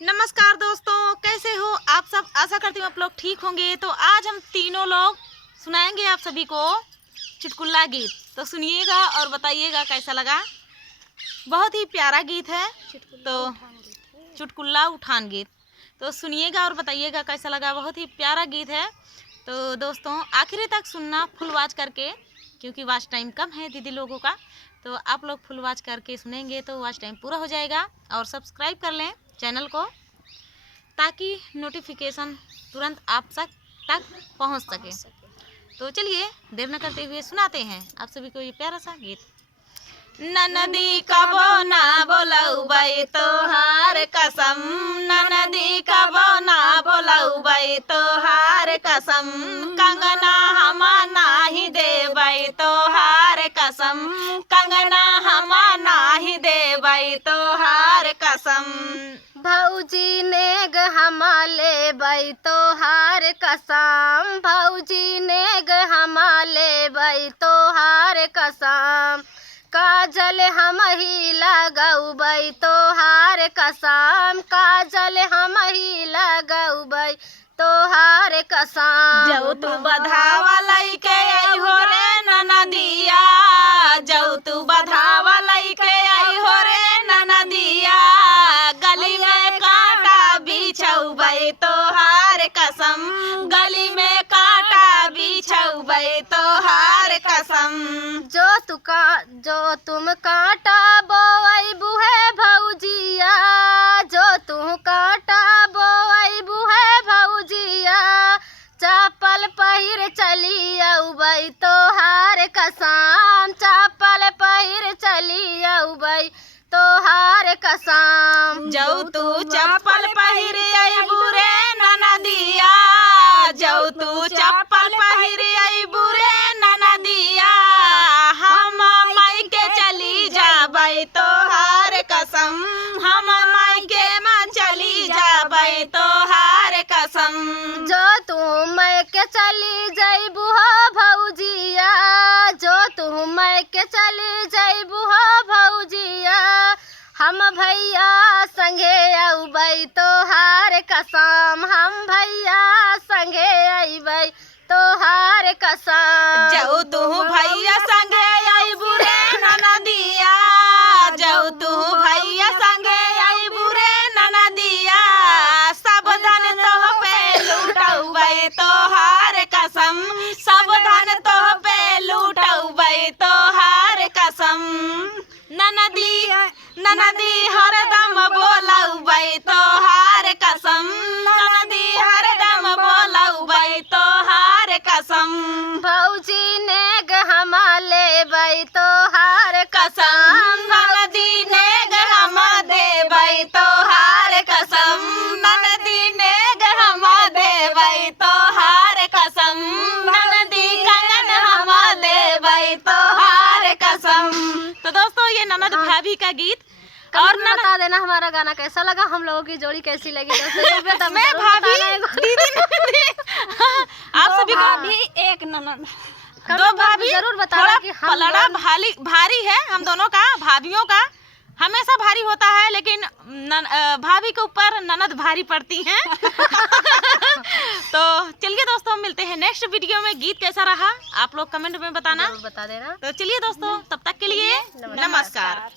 नमस्कार दोस्तों, कैसे हो आप सब। आशा करती हूँ आप लोग ठीक होंगे। तो आज हम तीनों लोग सुनाएंगे आप सभी को चुटकुला गीत। तो सुनिएगा और बताइएगा कैसा लगा। बहुत ही प्यारा गीत है। तो चुटकुला उठान गीत, तो सुनिएगा और बताइएगा कैसा लगा। बहुत ही प्यारा गीत है। तो दोस्तों आखिरी तक सुनना फुल वॉच करके, क्योंकि वॉच टाइम कम है दीदी लोगों का। तो आप लोग फुल वॉच करके सुनेंगे तो वॉच टाइम पूरा हो जाएगा। और सब्सक्राइब कर लें चैनल को, ताकि नोटिफिकेशन तुरंत आप तक पहुंच सके। तो चलिए देर न करते हुए सुनाते हैं आप सभी को ये प्यारा सा गीत। ननदी कबो ना बोलऊ बाई तोहार कसम, ननदी कबो ना बोलऊ बाई तोहार कसम, कंगना हमा नाही देबई तोहार कसम, कंगना हमा नाही देबई तोहार कसम। भौजी नेग हमा लेबै तोहार कसम, भौजी नेग हमा लेबै तोहार कसम, काजल हम ही लगौबै तोहार कसम, काजल हम ही लगौबै तोहार कसम। जौ तू बधावा लइके अइहो रे ननदिया, जौ तू बधावा लइके अइहो रे ननदिया, गली में कांटा बिछौबै तोहार कसम, गली में कांटा बिछौबै तोहार कसम। जो तुम कांटा बोई बुहे भौजिया, जो तुम कांटा बोई बुहे भौजिया, चप्पल पहिर चली औबै तोहार कसम, चप्पल पहिर चली औबै तोहार कसम। जौ तू चप्पल पहिर अइबू रे ननदिया, जौ तू चप्पल पहिर अइबू रे ननदिया, हम मायके चली जाबै तोहार कसम, हम मायके में चली जाबै तोहार कसम। जो तुम मैके चली जइबू हो भौजिया, जो तुम मैके चली जइबू हो भौजिया, हम भैया संगे अइबै तोहार कसम, हम भैया संगे अइबै तोहार कसम। जौ तू भैया संगे अइबू रे ननदिया, जौ तू भैया संगे अइबू रे ननदिया, सब धन तोह पे लूटौबै तोहार कसम, सब धन तोह पे लूटौबै तोहार कसम। ननदी हरदम बोलौबै तोहार कसम, ननदी हरदम बोलौबै तोहार कसम। भौजी नेग हमा लेबै तोहार कसम, ननदी नेग हम देबै तोहार कसम, ननदी नेग हम देबै तोहार कसम, ननदी कंगन हम देबै तोहार कसम। तो दोस्तों ये ननद भाभी का गीत। और बता देना हमारा गाना कैसा लगा, हम लोगों की जोड़ी कैसी लगी। दोस्तों मैं भाभी दीदी आप सभी को भी एक ननद दो भाभी जरूर बताना कि हम पलड़ा भारी है। हम दोनों का, भाभियों का हमेशा भारी होता है, लेकिन भाभी के ऊपर ननद भारी पड़ती हैं। तो चलिए दोस्तों मिलते हैं नेक्स्ट वीडियो में। गीत कैसा रहा आप लोग कमेंट में बताना, बता देना। तो चलिए दोस्तों तब तक के लिए नमस्कार।